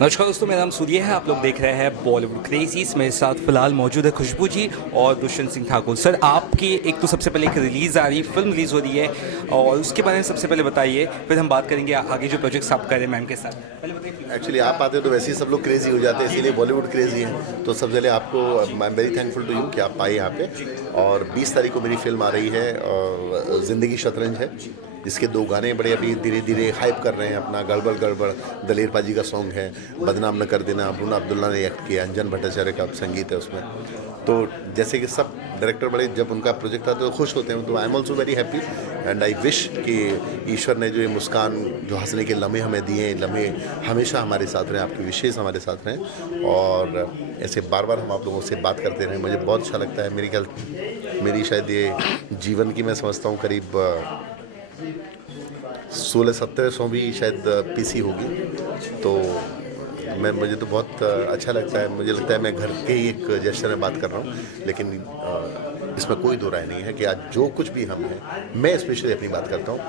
नमस्कार दोस्तों, मेरा नाम सूर्य है। आप लोग देख रहे हैं बॉलीवुड क्रेजीज। मेरे साथ फिलहाल मौजूद है खुशबू जी और दुष्यंत सिंह ठाकुर। सर, आपकी एक तो सबसे पहले एक रिलीज़ आ रही फिल्म रिलीज़ हो रही है और उसके बारे में सबसे पहले बताइए, फिर हम बात करेंगे आगे जो प्रोजेक्ट्स आप करें मैम के साथ। पहले बताइए। एक्चुअली आप आते तो वैसे ही सब लोग क्रेजी हो जाते हैं, इसीलिए बॉलीवुड क्रेजी है। तो सबसे पहले आपको I am very thankful to you कि आप आए यहाँ पे। और 20 तारीख को मेरी फिल्म आ रही है, ज़िंदगी शतरंज है, जिसके 2 गाने बड़े अभी धीरे धीरे हाइप कर रहे हैं। अपना गड़बड़ गड़बड़ दलेर पाजी का सॉन्ग है, बदनाम न कर देना अब्रुना अब्दुल्ला ने एक्ट किया, अंजन भट्टाचार्य का संगीत है उसमें। तो जैसे कि सब डायरेक्टर बड़े जब उनका प्रोजेक्ट आता है तो खुश होते हैं, तो I am also very happy and I wish कि ईश्वर ने जो ये मुस्कान, जो हंसने के लम्हे हमें दिए, लम्हे हमेशा हमारे साथ रहें, आपके विशेष हमारे साथ रहें और ऐसे बार बार हम आप लोगों से बात करते रहें। मुझे बहुत अच्छा लगता है। मेरी शायद ये जीवन की मैं समझता हूँ करीब 1600-1700 भी शायद पीसी होगी। तो मुझे तो बहुत अच्छा लगता है। मुझे लगता है मैं घर के ही एक जेस्चर में बात कर रहा हूँ, लेकिन इसमें कोई दो राय नहीं है कि आज जो कुछ भी हम हैं, मैं स्पेशली अपनी बात करता हूँ,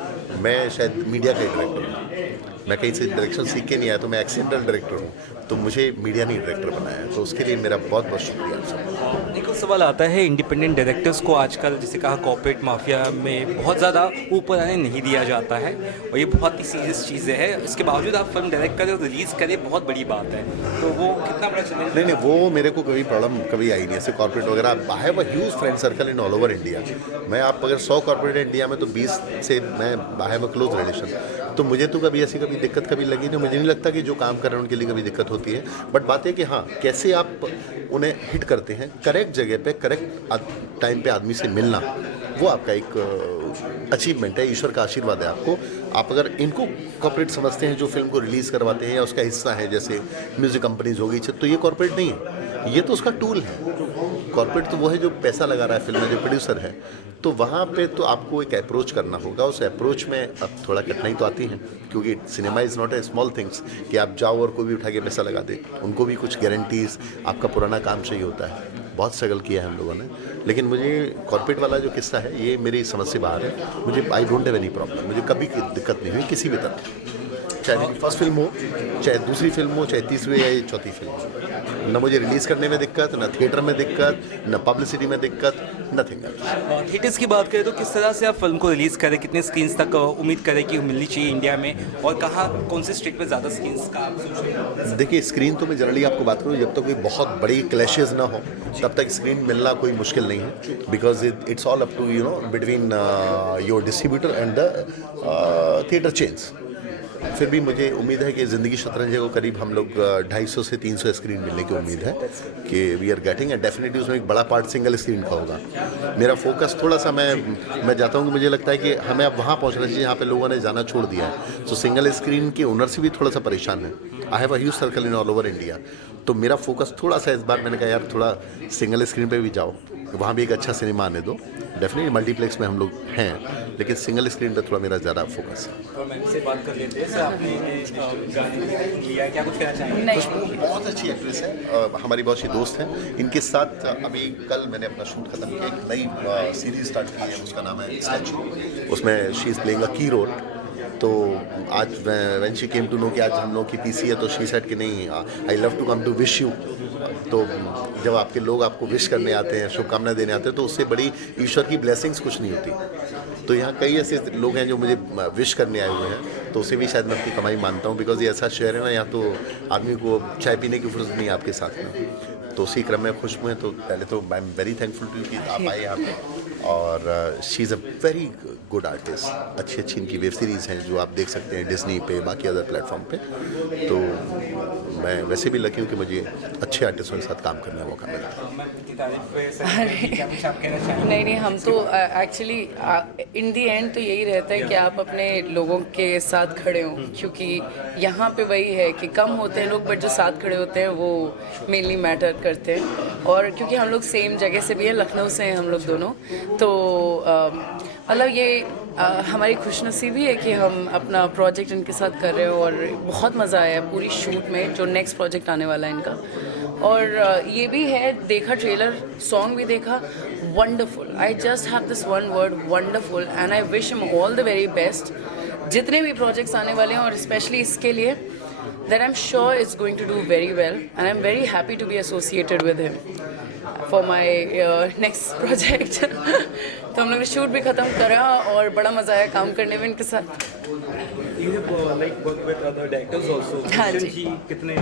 मैं शायद मीडिया का ही डायरेक्टर हूँ। मैं कहीं से डायरेक्शन सीख के नहीं आया, तो मैं एक्सीडेंटल डायरेक्टर हूँ, तो मुझे मीडिया ने डायरेक्टर बनाया है। तो उसके लिए मेरा बहुत बहुत शुक्रिया आप सबका। एक और सवाल आता है, इंडिपेंडेंट डायरेक्टर्स को आजकल जैसे कहा कॉर्पोरेट माफिया में बहुत ज़्यादा ऊपर आने नहीं दिया जाता है और ये बहुत ही सीरियस चीज़ें है। इसके बावजूद आप फिल्म डायरेक्ट करें और रिलीज़ करें, बहुत बड़ी बात है। तो वो कितना बड़ा चैलेंज? नहीं, वो मेरे को कभी प्रॉब्लम कभी आई नहीं ऐसे कॉर्पोरेट वगैरह। I have a huge friend circle in all over India. मैं आप अगर 100 कॉर्पोरेट इंडिया में तो 20 से मैं I have a close relation. तो मुझे तो कभी ऐसी कभी दिक्कत कभी लगी नहीं। मुझे नहीं लगता कि जो काम कर रहे हैं उनके लिए कभी दिक्कत होती है। बट बात है कि हाँ, कैसे आप उन्हें हिट करते हैं, करेक्ट जगह पे करेक्ट टाइम पे आदमी से मिलना, वो आपका एक अचीवमेंट है, ईश्वर का आशीर्वाद है आपको। आप अगर इनको कॉर्पोरेट समझते हैं जो फिल्म को रिलीज़ करवाते हैं या उसका हिस्सा है, जैसे म्यूज़िक कंपनीज हो गई, तो ये कॉर्पोरेट नहीं है, ये तो उसका टूल है। कॉर्पोरेट तो वो है जो पैसा लगा रहा है फिल्म में, जो प्रोड्यूसर है। तो वहाँ पे तो आपको एक अप्रोच करना होगा। उस अप्रोच में अब थोड़ा कठिनाई तो आती है, क्योंकि cinema is not a small things कि आप जाओ और कोई भी उठा के पैसा लगा दे। उनको भी कुछ गारंटीज, आपका पुराना काम चाहिए होता है। बहुत स्ट्रगल किया है हम लोगों ने, लेकिन मुझे कॉर्पोरेट वाला जो किस्सा है ये मेरी समझ से बाहर है। मुझे I don't have any problem. मुझे कभी दिक्कत नहीं हुई किसी भी तरह, चाहे मेरी फर्स्ट फिल्म हो, चाहे दूसरी फिल्म हो, चाहे तीसरी या चौथी फिल्म हो। न मुझे रिलीज़ करने में दिक्कत, न थिएटर में दिक्कत, न पब्लिसिटी में दिक्कत, नथिंग एल्स। थिएटर्स की बात करें तो किस तरह से आप फिल्म को रिलीज़ करें, कितने स्क्रीन्स तक उम्मीद करें कि मिलनी चाहिए इंडिया में, और कहाँ कौन से स्टेट में ज़्यादा स्क्रीन्स का आप सोच रहे हैं? देखिए, स्क्रीन तो मैं जनरली आपको बात करूँ, जब तक कोई बहुत बड़ी क्लैशेज ना हो तब तक स्क्रीन मिलना कोई मुश्किल नहीं है। Because it's all up to between your distributor and the theatre chains. फिर भी मुझे उम्मीद है कि ज़िंदगी शतरंज को करीब हम लोग 250 से 300 स्क्रीन मिलने की उम्मीद है कि we are getting. And definitely उसमें एक बड़ा पार्ट सिंगल स्क्रीन का होगा। मेरा फोकस थोड़ा सा मैं जाता हूँ कि मुझे लगता है कि हमें अब वहाँ पहुँचना चाहिए जहाँ पे लोगों ने जाना छोड़ दिया है। तो सिंगल स्क्रीन के ओनर से भी थोड़ा सा परेशान है। I have a huge circle in all over India. तो मेरा फोकस थोड़ा सा इस बार, मैंने कहा यार थोड़ा सिंगल स्क्रीन पे भी जाओ, वहाँ भी एक अच्छा सिनेमा आने दो। डेफिनेटली मल्टीप्लेक्स में हम लोग हैं, लेकिन सिंगल स्क्रीन पे थोड़ा मेरा ज़्यादा फोकस है। तो मैम से बात कर लेते हैं। सर, आपने गाने लिया है, क्या कुछ कहना चाहेंगे? खुशबू बहुत अच्छी एक्ट्रेस है, हमारी बहुत सी दोस्त हैं। इनके साथ अभी कल मैंने अपना शूट खत्म किया। एक नई सीरीज स्टार्ट की है, उसका नाम है स्टैचू। उसमें शी इज़ प्लेइंग अ की रोल। तो आज when she came to know कि आज हम लोग की पीसी है, तो शी सेड कि नहीं, I love to come to wish you. तो जब आपके लोग आपको विश करने आते हैं, शुभकामनाएं देने आते हैं, तो उससे बड़ी ईश्वर की ब्लेसिंग्स कुछ नहीं होती। तो यहाँ कई ऐसे लोग हैं जो मुझे विश करने आए हुए हैं, तो उसे भी शायद मैं अपनी कमाई मानता हूँ। बिकॉज ये ऐसा शहर है ना, यहाँ तो आदमी को चाय पीने की फुर्सत नहीं है आपके साथ में। तो उसी क्रम में खुश हुए। तो पहले तो I am very thankful to you कि आप आए यहाँ पे। और she is a very good artist. अच्छी अच्छी इनकी वेब सीरीज़ हैं जो आप देख सकते हैं डिज्नी पे, बाकी अदर प्लेटफॉर्म पे। तो मैं वैसे भी लकी हूँ कि मुझे अच्छे आर्टिस्टों के साथ काम करने का मौका मिला है। नहीं, हम तो एक्चुअली इन दी एंड तो यही रहता है कि आप अपने लोगों के साथ खड़े हों, क्योंकि यहाँ पे वही है कि कम होते हैं लोग, बट जो साथ खड़े होते हैं वो मेनली मैटर करते हैं। और क्योंकि हम लोग सेम जगह से भी हैं, लखनऊ से हैं हम लोग दोनों, तो मतलब ये हमारी खुशनसीबी है कि हम अपना प्रोजेक्ट इनके साथ कर रहे हो। और बहुत मज़ा आया पूरी शूट में, जो नेक्स्ट प्रोजेक्ट आने वाला है इनका। और ये भी है, देखा ट्रेलर, सॉन्ग भी देखा, wonderful. I just have this one word, wonderful, and I wish him all the very best जितने भी प्रोजेक्ट्स आने वाले हैं और स्पेशली इसके लिए that I'm sure it's going to do very well and I'm very happy to be associated with him for my next project. तो हम लोग ने शूट भी ख़त्म करा और बड़ा मज़ा आया काम करने में इनके साथ. You have worked with other directors also. हाँ जी. जी कितने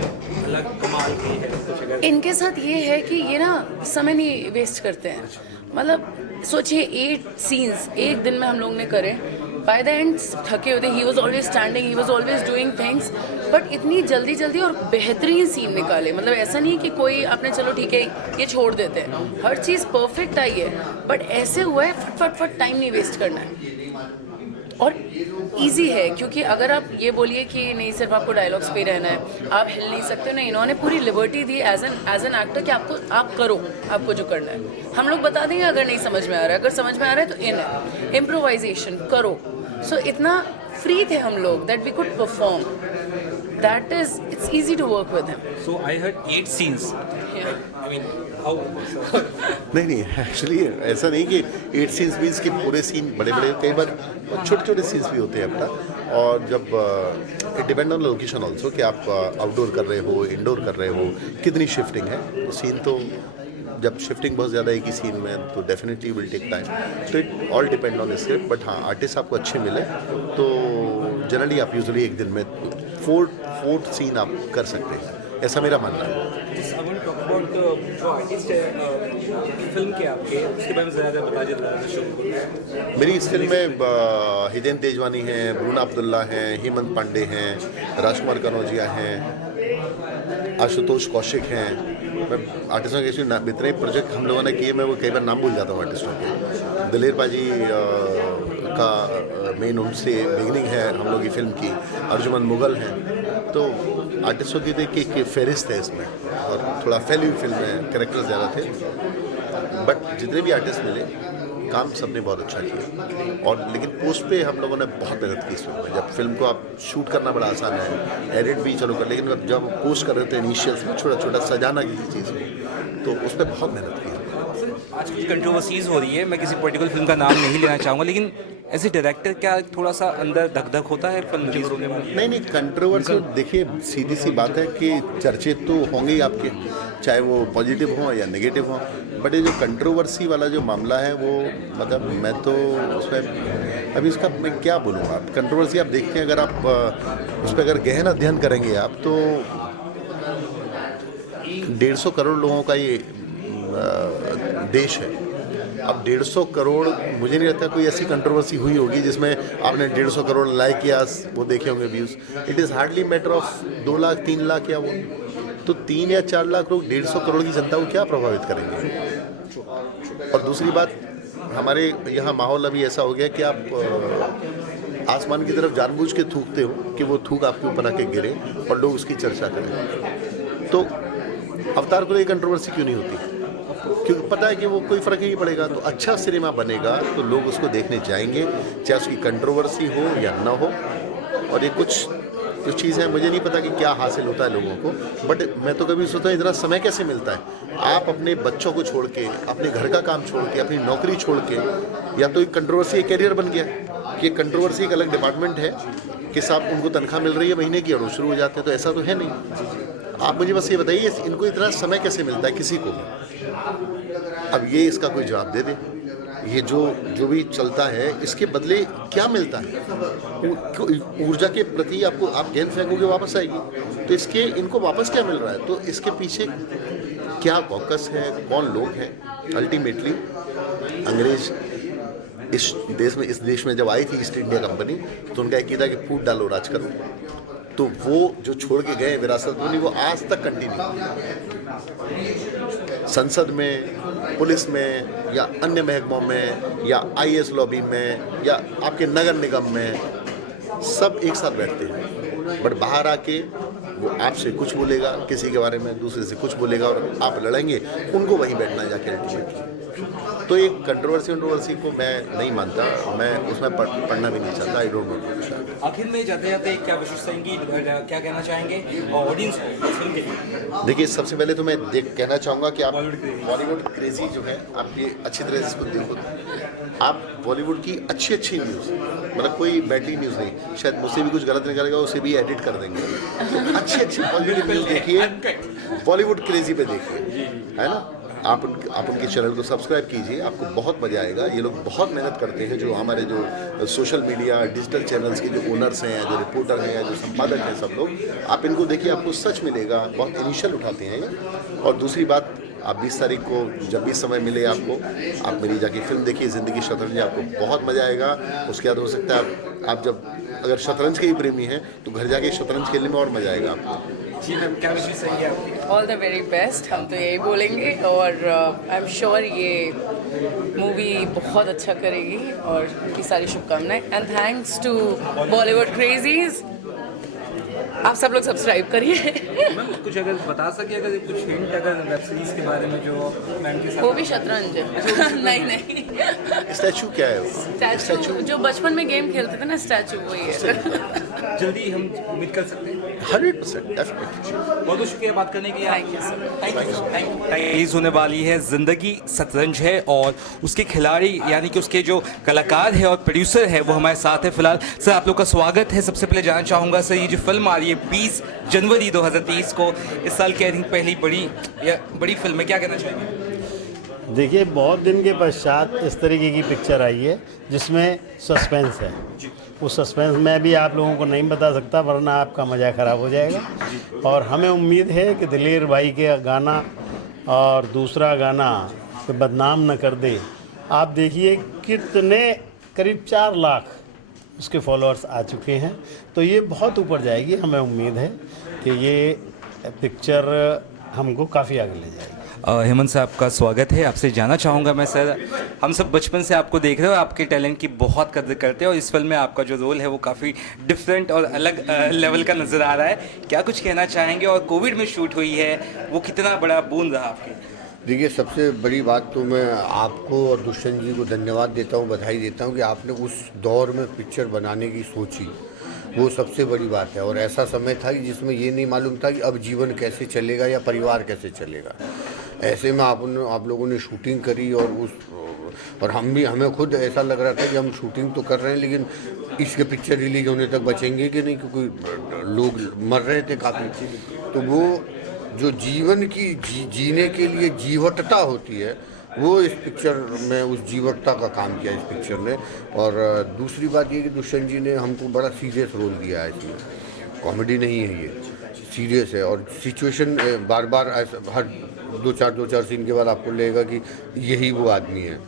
अलग कमाल के हैं कुछ अगर इनके साथ ये है कि ये ना समय नहीं वेस्ट करते हैं. मतलब सोचिए 8 सीन्स एक दिन में हम लोग ने करे. बाय द एंड थके होते. He was always standing, he was always doing things, but इतनी जल्दी जल्दी और बेहतरीन सीन निकाले. मतलब ऐसा नहीं कि कोई आपने चलो ठीक है ये छोड़ देते हैं. हर चीज़ परफेक्ट आई है, बट ऐसे हुआ है फट फट फट टाइम नहीं वेस्ट करना है. और इजी है क्योंकि अगर आप ये बोलिए कि नहीं सिर्फ आपको डायलॉग्स पे रहना है, आप हिल नहीं सकते. नहीं, इन्होंने पूरी लिबर्टी दी एज एन एक्टर कि आप करो आपको जो करना है. हम लोग बता देंगे अगर नहीं समझ में आ रहा है, अगर समझ में आ रहा है तो इम्प्रोवाइजेशन करो. सो इतना फ्री थे हम लोग that we could perform. That is it's easy to work with him. So I heard 8 scenes. I mean, how? नहीं एक्चुअली ऐसा नहीं कि 8 सीन्स मीन्स कि पूरे सीन बड़े बड़े, कई बार छोटे छोटे सीन्स भी होते हैं अपना. और जब it depend on location also कि आप आउटडोर कर रहे हो, इंडोर कर रहे हो, कितनी शिफ्टिंग है. तो सीन तो जब शिफ्टिंग बहुत ज़्यादा है कि सीन में तो डेफिनेटली विल टेक टाइम. तो it all depend on script. But हाँ, आर्टिस्ट आपको अच्छे मिले तो जनरली आप यूजुअली एक दिन में 4 सीन आप कर सकते हैं, ऐसा मेरा मानना है. I want to talk about जो आर्टिस्ट है फिल्म के आपके उसके बारे में ज़्यादा बता दीजिए शुरू करूँ. मेरी इस फिल्म में हितेन तेजवानी हैं, ब्रूना अब्दुल्ला हैं, हेमंत पांडे हैं, राजकुमार कनौजिया हैं, आशुतोष कौशिक हैं. मैं आर्टिस्टों के इतने प्रोजेक्ट हम लोगों ने किए, मैं वो कई बार नाम भूल जाता हूँ आर्टिस्टों के. दिलेर पाजी का मेन उनसे बिगनिंग है हम लोग की फिल्म की. अर्जुमन मुगल हैं. तो आर्टिस्टों की एक फहरिस्त है इसमें और थोड़ा फैली हुई फिल्म में कैरेक्टर्स ज़्यादा थे. बट जितने भी आर्टिस्ट मिले काम सबने बहुत अच्छा किया. और लेकिन पोस्ट पे हम लोगों ने बहुत मेहनत की इस फिल्म में. जब फिल्म को आप शूट करना बड़ा आसान है, एडिट भी चलो कर, लेकिन जब पोस्ट कर रहे थे इनिशियल्स में छोटा छोटा सजाना किसी चीज़ में, तो उस पर बहुत मेहनत की. आज कुछ कंट्रोवर्सीज हो रही है, मैं किसी पर्टिकुलर फिल्म का नाम नहीं लेना चाहूँगा, लेकिन एज ए डायरेक्टर क्या थोड़ा सा अंदर धक धक होता है फिल्म रिलीज होने में? नहीं कंट्रोवर्सी देखिए सीधी सी बात है कि चर्चे तो होंगे ही आपके, चाहे वो पॉजिटिव हो या नेगेटिव हो. बट ये जो कंट्रोवर्सी वाला जो मामला है वो मतलब मैं तो उसमें अभी उसका मैं क्या बोलूँ. आप कंट्रोवर्सी आप देखते हैं, अगर आप उस पर अगर गहन अध्ययन करेंगे आप तो 150 करोड़ लोगों का ये देश है. अब 150 करोड़, मुझे नहीं लगता कोई ऐसी कंट्रोवर्सी हुई होगी जिसमें आपने 150 करोड़ लाइक या वो देखे होंगे views. It is hardly matter of 2 lakh 3 lakh या वो. तो 3 या 4 लाख लोग 150 करोड़ की जनता को क्या प्रभावित करेंगे. और दूसरी बात, हमारे यहाँ माहौल अभी ऐसा हो गया कि आप आसमान की तरफ जानबूझ के थूकते हो कि वो थूक आपके ऊपर आके गिरे और लोग उसकी चर्चा करें. तो अवतार को ये कंट्रोवर्सी क्यों नहीं होती? क्योंकि पता है कि वो कोई फ़र्क नहीं पड़ेगा. तो अच्छा सिनेमा बनेगा तो लोग उसको देखने जाएंगे, चाहे उसकी कंट्रोवर्सी हो या ना हो. और ये कुछ चीज़ें मुझे नहीं पता कि क्या हासिल होता है लोगों को, बट मैं तो कभी सोचता हूँ इतना समय कैसे मिलता है. आप अपने बच्चों को छोड़ के, अपने घर का काम छोड़ के, अपनी नौकरी छोड़ के, या तो एक कंट्रोवर्सी एक कैरियर बन गया कि कंट्रोवर्सी एक अलग डिपार्टमेंट है कि साहब उनको तनख्वाह मिल रही है महीने की और वो शुरू हो जाते हैं. तो ऐसा तो है नहीं. आप मुझे बस ये बताइए इनको इतना समय कैसे मिलता है किसी को. अब ये इसका कोई जवाब दे दे. ये जो भी चलता है इसके बदले क्या मिलता है? ऊर्जा के प्रति आपको आप गेंद फेंकोगे वापस आएगी. तो इसके इनको वापस क्या मिल रहा है? तो इसके पीछे क्या कॉकस है, कौन लोग हैं? अल्टीमेटली अंग्रेज इस देश में जब आई थी ईस्ट इंडिया कंपनी, तो उनका एक ही था कि फूट डालो राज करो. तो वो जो छोड़ के गए विरासत बनी, वो आज तक कंटिन्यू. संसद में, पुलिस में, या अन्य महकमों में, या IAS लॉबी में, या आपके नगर निगम में, सब एक साथ बैठते हैं. बट बाहर आके वो आपसे कुछ बोलेगा, किसी के बारे में दूसरे से कुछ बोलेगा, और आप लड़ेंगे, उनको वहीं बैठना है जाके अल्टीमेटली. तो एक कंट्रोवर्सी को मैं नहीं मानता, मैं उसमें पढ़ना भी नहीं चाहता. I don't know. आखिर में जाते जाते क्या विशेष रहेंगी, क्या कहना चाहेंगे ऑडियंस को इस फिल्म के लिए? देखिए, सबसे पहले तो मैं कहना चाहूँगा कि आप बॉलीवुड क्रेजी जो है, आप ये अच्छी तरह से इसको देखो। आप बॉलीवुड की अच्छी अच्छी न्यूज़, मतलब कोई बैटरी न्यूज़ नहीं, शायद मुझसे भी कुछ गलत निकलेगा, उसे भी एडिट कर देंगे, तो अच्छी अच्छी बॉलीवुड न्यूज़ देखिए, बॉलीवुड क्रेजी पे देखिए, है ना। आप उनके चैनल को सब्सक्राइब कीजिए, आपको बहुत मज़ा आएगा। ये लोग बहुत मेहनत करते हैं, जो हमारे जो सोशल मीडिया डिजिटल चैनल्स के जो ओनर्स हैं, जो रिपोर्टर हैं, जो संपादक हैं, सब लोग, आप इनको देखिए, आपको सच मिलेगा। बहुत इनिशियल उठाते हैं ये। और दूसरी बात, आप 20 तारीख को जब भी समय मिले आपको, आप मेरी जाके फिल्म देखिए ज़िंदगी शतरंज, आपको बहुत मज़ा आएगा। उसके बाद हो सकता है आप जब अगर शतरंज के ही प्रेमी हैं तो घर जाके शतरंज खेलने में और मज़ा आएगा आपको। जी मैम, क्या विशेष सही है आपकी? ऑल द वेरी बेस्ट, हम तो यही बोलेंगे। और आई एम श्योर ये मूवी बहुत अच्छा करेगी, और की सारी शुभकामनाएं। And thanks to Bollywood crazies. आप सब लोग सब्सक्राइब करिए। मैम कुछ अगर बता सके, अगर कुछ हिंट अगर वेब सीरीज के बारे में जो मैम के साथ वो भी शतरंज है। नहीं नहीं, स्टैचू क्या है वो? स्टैचू जो बचपन में गेम खेलते थे ना, स्टैचू वही है। जल्दी हम उम्मीद कर सकते हैं? 100% डेफिनेटली। बहुत बहुत शुक्रिया बात करने के लिए। Thank you sir. रिलीज होने वाली है जिंदगी शतरंज है, और उसके खिलाड़ी यानी कि उसके जो कलाकार है और प्रोड्यूसर है वो हमारे साथ है फिलहाल। सर, आप लोग का स्वागत है। सबसे पहले जानना चाहूँगा सर, ये जो फिल्म आ रही है 20 जनवरी 2023 को, इस साल की आई थिंक पहली बड़ी फिल्म है, क्या कहना चाहेंगे? देखिए, बहुत दिन के पश्चात इस तरीके की पिक्चर आई है जिसमें सस्पेंस है। उस सस्पेंस में भी आप लोगों को नहीं बता सकता, वरना आपका मज़ा ख़राब हो जाएगा। और हमें उम्मीद है कि दिलेर भाई के गाना और दूसरा गाना कि बदनाम न कर दे, आप देखिए कितने, करीब 4 लाख उसके फॉलोअर्स आ चुके हैं, तो ये बहुत ऊपर जाएगी। हमें उम्मीद है कि ये पिक्चर हमको काफ़ी आगे ले जाएगी। हेमंत साहब का स्वागत है। आपसे जानना चाहूँगा मैं सर, हम सब बचपन से आपको देख रहे हो, आपके टैलेंट की बहुत कदर करते हैं, और इस फिल्म में आपका जो रोल है वो काफ़ी डिफरेंट और अलग लेवल का नज़र आ रहा है। क्या कुछ कहना चाहेंगे? और कोविड में शूट हुई है, वो कितना बड़ा बूंद रहा आपके? देखिए, सबसे बड़ी बात तो मैं आपको और दुष्यंत जी को धन्यवाद देता हूँ, बधाई देता हूँ कि आपने उस दौर में पिक्चर बनाने की सोची, वो सबसे बड़ी बात है। और ऐसा समय था कि जिसमें ये नहीं मालूम था कि अब जीवन कैसे चलेगा या परिवार कैसे चलेगा। ऐसे में आप लोगों ने शूटिंग करी, और हमें खुद ऐसा लग रहा था कि हम शूटिंग तो कर रहे हैं, लेकिन इसके पिक्चर रिलीज होने तक बचेंगे कि नहीं, क्योंकि लोग मर रहे थे काफ़ी। तो वो जो जीवन की जीने के लिए जीवटता होती है, वो इस पिक्चर में उस जीवटता का काम किया इस पिक्चर ने। और दूसरी बात ये कि दुष्यंत जी ने हमको बड़ा सीरियस रोल दिया है इसमें, कॉमेडी नहीं है ये, सीरियस है। और सिचुएशन बार बार हर 2-4 सीन के बाद आपको लगेगा कि यही वो आदमी है,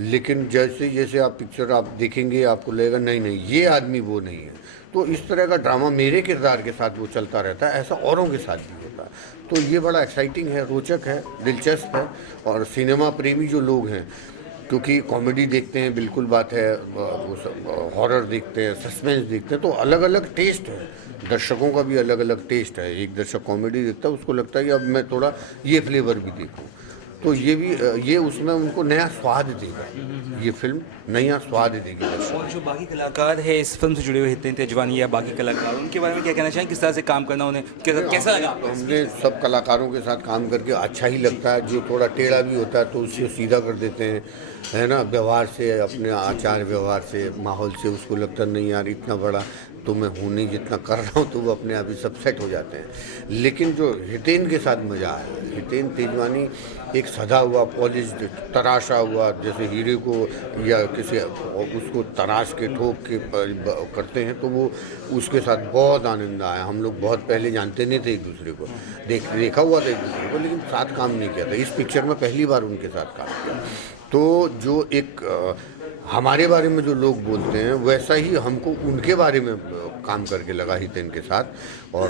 लेकिन जैसे जैसे आप पिक्चर देखेंगे आपको लगेगा नहीं ये आदमी वो नहीं है। तो इस तरह का ड्रामा मेरे किरदार के साथ वो चलता रहता है, ऐसा औरों के साथ भी होता है। तो ये बड़ा एक्साइटिंग है, रोचक है, दिलचस्प है। और सिनेमा प्रेमी जो लोग हैं, क्योंकि कॉमेडी देखते हैं, बिल्कुल बात है, हॉरर देखते हैं, सस्पेंस देखते हैं, तो अलग अलग टेस्ट है, दर्शकों का भी अलग अलग टेस्ट है। एक दर्शक कॉमेडी देखता है, उसको लगता है कि अब मैं थोड़ा ये फ्लेवर भी देखूं, तो ये उसमें उनको नया स्वाद देगा। ये फिल्म नया स्वाद देगी दर्शकों को। और जो बाकी कलाकार है इस फिल्म से जुड़े हुए हितेन तेजवानी या बाकी कलाकार, उनके बारे में क्या कहना चाहेंगे? किस तरह से काम करना उन्हें कैसा लगा आपको? हमने सब कलाकारों के साथ काम करके अच्छा ही लगता है। जो थोड़ा टेढ़ा भी होता है तो उसको सीधा कर देते हैं, है ना, व्यवहार से, अपने आचार व्यवहार से, माहौल से। उसको लगता नहीं यार इतना बड़ा तो मैं हूँ नहीं, जितना कर रहा हूँ, तो वो अपने आप ही सब सेट हो जाते हैं। लेकिन जो हितेन के साथ मज़ा है, हितेन तेजवानी एक सधा हुआ, पॉलिश, तराशा हुआ, जैसे हीरे को या किसी उसको तराश के ठोक के करते हैं, तो वो उसके साथ बहुत आनंद आया। हम लोग बहुत पहले जानते नहीं थे एक दूसरे को, देखा हुआ था एक दूसरे को, लेकिन साथ काम नहीं किया था। इस पिक्चर में पहली बार उनके साथ काम किया। तो जो एक हमारे बारे में जो लोग बोलते हैं, वैसा ही हमको उनके बारे में काम करके लगा हितेन के साथ। और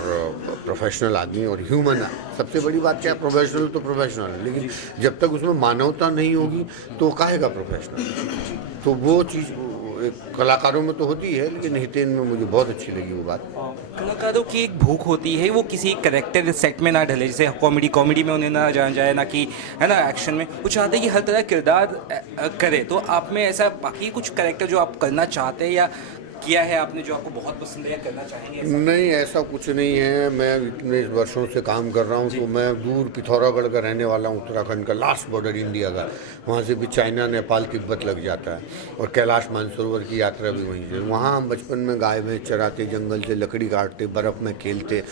प्रोफेशनल आदमी और ह्यूमन, सबसे बड़ी बात क्या है, प्रोफेशनल तो प्रोफेशनल है, लेकिन जब तक उसमें मानवता नहीं होगी तो काहे का प्रोफेशनल। तो वो चीज़ कलाकारों में तो होती है, लेकिन हितेन में मुझे बहुत अच्छी लगी वो बात। कलाकारों की एक भूख होती है, वो किसी कैरेक्टर सेट में ना ढले, जैसे कॉमेडी में उन्हें ना जाना जाए, ना कि है ना एक्शन में। वो चाहते हैं कि हर तरह किरदार करे। तो आप में ऐसा बाकी कुछ कैरेक्टर जो आप करना चाहते हैं या किया है आपने जो आपको बहुत पसंद है या करना चाहेंगे ऐसा? नहीं, ऐसा कुछ नहीं है। मैं इतने वर्षों से काम कर रहा हूँ, तो मैं दूर पिथौरागढ़ का रहने वाला हूँ, उत्तराखंड का लास्ट बॉर्डर इंडिया का। वहाँ से भी चाइना, नेपाल, तिब्बत लग जाता है, और कैलाश मानसरोवर की यात्रा भी वहीं से। वहाँ हम बचपन में गाय भैंस चराते, जंगल से लकड़ी काटते, बर्फ़ में खेलते।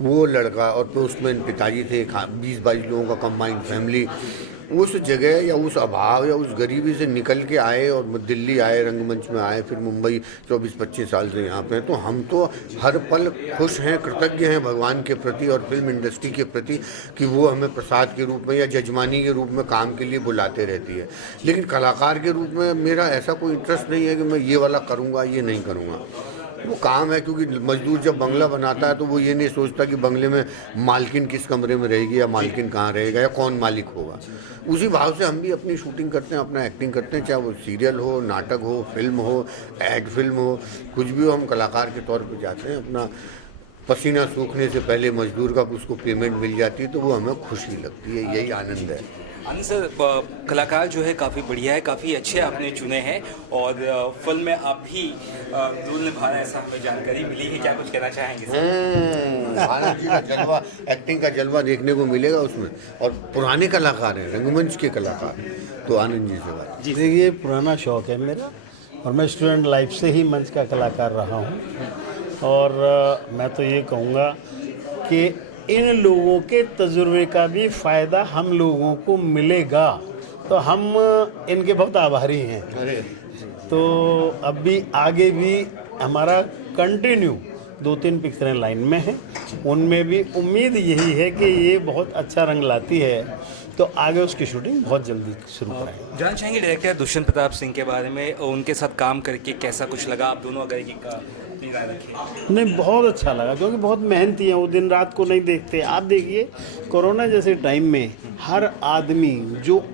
वो लड़का और पोस्टमैन पिताजी थे, 20-22 लोगों का कंबाइंड फैमिली। उस जगह या उस अभाव या उस गरीबी से निकल के आए और दिल्ली आए, रंगमंच में आए, फिर मुंबई 24-25 साल से यहाँ पे हैं। तो हम तो हर पल खुश हैं, कृतज्ञ हैं भगवान के प्रति और फिल्म इंडस्ट्री के प्रति कि वो हमें प्रसाद के रूप में या जजमानी के रूप में काम के लिए बुलाते रहती है। लेकिन कलाकार के रूप में मेरा ऐसा कोई इंटरेस्ट नहीं है कि मैं ये वाला करूँगा, ये नहीं करूँगा। वो काम है, क्योंकि मजदूर जब बंगला बनाता है तो वो ये नहीं सोचता कि बंगले में मालकिन किस कमरे में रहेगी या मालकिन कहाँ रहेगा या कौन मालिक होगा। उसी भाव से हम भी अपनी शूटिंग करते हैं, अपना एक्टिंग करते हैं, चाहे वो सीरियल हो, नाटक हो, फिल्म हो, एड फिल्म हो, कुछ भी हो। हम कलाकार के तौर पर जाते हैं, अपना पसीना सूखने से पहले मजदूर का उसको पेमेंट मिल जाती है तो वो हमें खुशी लगती है, यही आनंद है। आनंद सर, कलाकार जो है काफ़ी बढ़िया है, काफ़ी अच्छे आपने चुने हैं और फिल्म में आप भी रोल निभा रहे हैं, ऐसा हमें जानकारी मिली है। क्या कुछ कहना चाहेंगे सर? आनंद जी का जलवा, एक्टिंग का जलवा देखने को मिलेगा उसमें, और पुराने कलाकार हैं, रंगमंच के कलाकार। तो आनंद जी से बात। जी देखिए, पुराना शौक है मेरा और मैं स्टूडेंट लाइफ से ही मंच का कलाकार रहा हूँ। और मैं तो ये कहूँगा कि इन लोगों के तजुर्बे का भी फ़ायदा हम लोगों को मिलेगा, तो हम इनके बहुत आभारी हैं। तो अब भी आगे भी हमारा कंटिन्यू 2-3 पिक्चरें लाइन में हैं, उनमें भी उम्मीद यही है कि ये बहुत अच्छा रंग लाती है, तो आगे उसकी शूटिंग बहुत जल्दी शुरू कराएंगे। जानना चाहेंगे डायरेक्टर दुष्यंत प्रताप सिंह के बारे में, उनके साथ काम करके कैसा कुछ लगा? आप दोनों अगर एक अपनी राय रखें। नहीं, बहुत अच्छा लगा, क्योंकि बहुत मेहनती हैं वो, दिन रात को नहीं देखते। आप देखिए, कोरोना जैसे टाइम में हर आदमी जो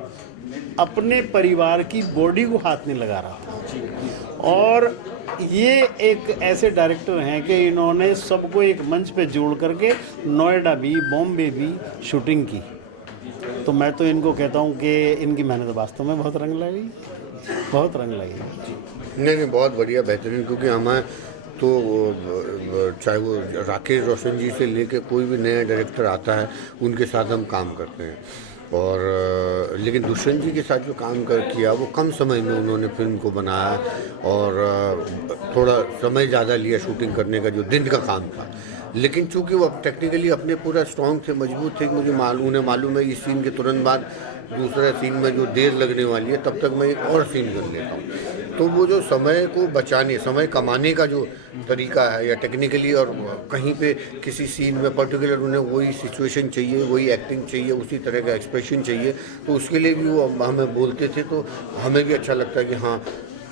अपने परिवार की बॉडी को हाथ नहीं लगा रहा था, और ये एक ऐसे डायरेक्टर हैं कि इन्होंने सबको एक मंच पे जोड़ करके नोएडा भी, बॉम्बे भी शूटिंग की। तो मैं तो इनको कहता हूँ कि इनकी मेहनत वास्तव में बहुत रंग लगी, बहुत रंग लगी। नहीं, बहुत बढ़िया, बेहतरीन। क्योंकि हमें तो चाहे वो राकेश रोशन जी से लेके कोई भी नया डायरेक्टर आता है, उनके साथ हम काम करते हैं। और लेकिन दुष्यंत जी के साथ जो काम किया, वो कम समय में उन्होंने फिल्म को बनाया, और थोड़ा समय ज़्यादा लिया शूटिंग करने का, जो दिन का काम था। लेकिन चूंकि वो टेक्निकली अपने पूरा स्ट्रॉन्ग थे, मजबूत थे, मुझे उन्हें मालूम है इस सीन के तुरंत बाद दूसरे सीन में जो देर लगने वाली है, तब तक मैं एक और सीन कर लेता हूँ। तो वो जो समय को बचाने, समय कमाने का जो तरीका है, या टेक्निकली, और कहीं पे किसी सीन में पर्टिकुलर उन्हें वही सिचुएशन चाहिए, वही एक्टिंग चाहिए, उसी तरह का एक्सप्रेशन चाहिए, तो उसके लिए भी वो हमें बोलते थे। तो हमें भी अच्छा लगता है कि हाँ,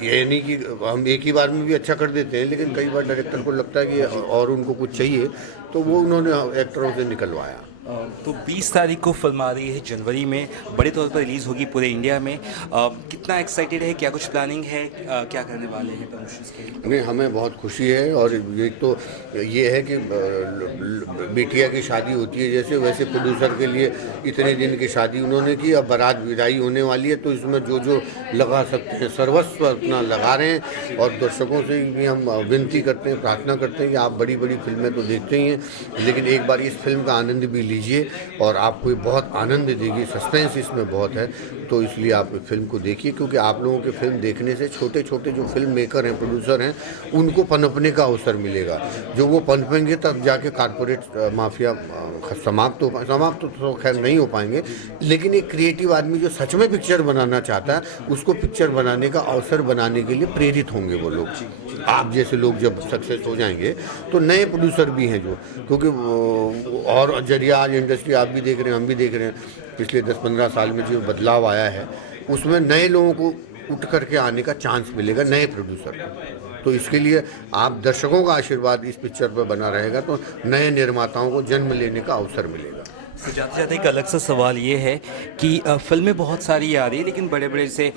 ये नहीं कि हम एक ही बार में भी अच्छा कर देते हैं, लेकिन कई बार डायरेक्टर को लगता है कि और उनको कुछ चाहिए, तो वो उन्होंने एक्टरों से निकलवाया। तो 20 तारीख को फिल्म आ रही है, जनवरी में बड़े तौर पर रिलीज़ होगी पूरे इंडिया में। कितना एक्साइटेड है? क्या कुछ प्लानिंग है? क्या करने वाले हैं प्रमोशंस के लिए? नहीं, हमें बहुत खुशी है। और ये तो ये है कि बिटिया की शादी होती है जैसे, वैसे प्रोड्यूसर के लिए इतने दिन की शादी उन्होंने की, अब बारात विदाई होने वाली है, तो इसमें जो जो लगा सकते हैं सर्वस्व अपना लगा रहे हैं। और दर्शकों से भी हम विनती करते हैं, प्रार्थना करते हैं कि आप बड़ी बड़ी फिल्में तो देखते ही हैं, लेकिन एक बार इस फिल्म का आनंद भी लीजिए, और आपको ये बहुत आनंद देगी। सस्पेंस इसमें बहुत है, तो इसलिए आप फिल्म को देखिए, क्योंकि आप लोगों के फिल्म देखने से छोटे छोटे जो फिल्म मेकर हैं, प्रोड्यूसर हैं, उनको पनपने का अवसर मिलेगा। जो वो पनपेंगे तब जाके कारपोरेट माफिया समाप्त तो खैर नहीं हो पाएंगे, लेकिन एक क्रिएटिव आदमी जो सच में पिक्चर बनाना चाहता है, उसको पिक्चर बनाने का अवसर बनाने के लिए प्रेरित होंगे वो लोग। आप जैसे लोग जब सक्सेस हो जाएंगे, तो नए प्रोड्यूसर भी हैं जो, क्योंकि और जरिया आज इंडस्ट्री आप भी देख रहे हैं, हम भी देख रहे हैं, पिछले 10-15 साल में जो बदलाव आया है, उसमें नए लोगों को उठ करके आने का चांस मिलेगा, नए प्रोड्यूसर को। तो इसके लिए आप दर्शकों का आशीर्वाद इस पिक्चर पर बना रहेगा, तो नए निर्माताओं को जन्म लेने का अवसर मिलेगा। तो जाते जाते एक अलग सा सवाल ये है कि फिल्में बहुत सारी आ रही है, लेकिन बड़े बड़े जैसे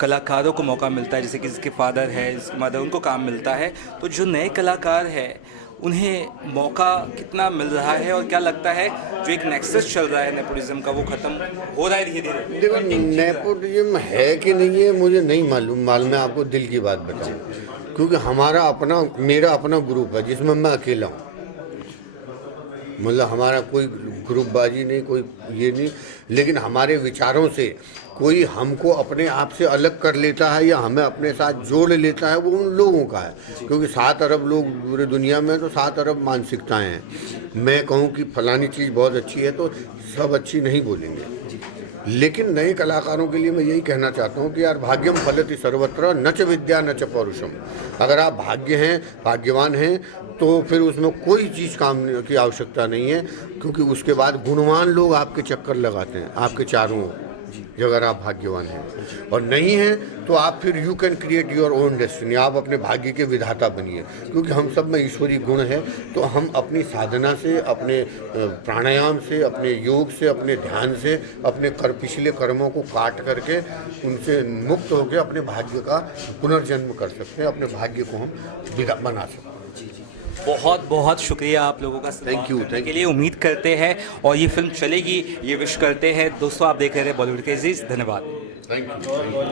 कलाकारों को मौका मिलता है, जैसे किसी के फादर है, जिसकी मदर, उनको काम मिलता है। तो जो नए कलाकार है, उन्हें मौका कितना मिल रहा है, और क्या लगता है जो एक नेक्सस चल रहा है नेपोटिज्म का, वो खत्म हो रहा है धीरे धीरे? देखो, नेपोटिज्म है कि नहीं है मुझे नहीं मालूम। मैं आपको दिल की बात बताऊं, क्योंकि मेरा अपना ग्रुप है जिसमें मैं अकेला हूँ। मतलब हमारा कोई ग्रुपबाजी नहीं, कोई ये नहीं, लेकिन हमारे विचारों से कोई हमको अपने आप से अलग कर लेता है या हमें अपने साथ जोड़ लेता है, वो उन लोगों का है। क्योंकि 7 अरब लोग पूरे दुनिया में, तो 7 अरब मानसिकताएं हैं। मैं कहूँ कि फलानी चीज़ बहुत अच्छी है तो सब अच्छी नहीं बोलेंगे। लेकिन नए कलाकारों के लिए मैं यही कहना चाहता हूँ कि यार भाग्यम फलति सर्वत्र न च विद्या न च पौरुषम। अगर आप भाग्यवान हैं तो फिर उसमें कोई चीज़ काम की आवश्यकता नहीं है, क्योंकि उसके बाद गुणवान लोग आपके चक्कर लगाते हैं आपके चारों ओर, अगर आप भाग्यवान हैं। और नहीं हैं तो आप फिर you can create your own destiny, आप अपने भाग्य के विधाता बनिए। क्योंकि हम सब में ईश्वरीय गुण है, तो हम अपनी साधना से, अपने प्राणायाम से, अपने योग से, अपने ध्यान से, अपने पिछले कर्मों को काट करके उनसे मुक्त होकर अपने भाग्य का पुनर्जन्म कर सकते हैं, अपने भाग्य को हम बना सकते हैं। बहुत बहुत शुक्रिया आप लोगों का Thank you, thank के लिए। उम्मीद करते हैं और ये फिल्म चलेगी, ये विश करते हैं। दोस्तों आप देख रहे हैं बॉलीवुड क्रेजीज। धन्यवाद। Thank you.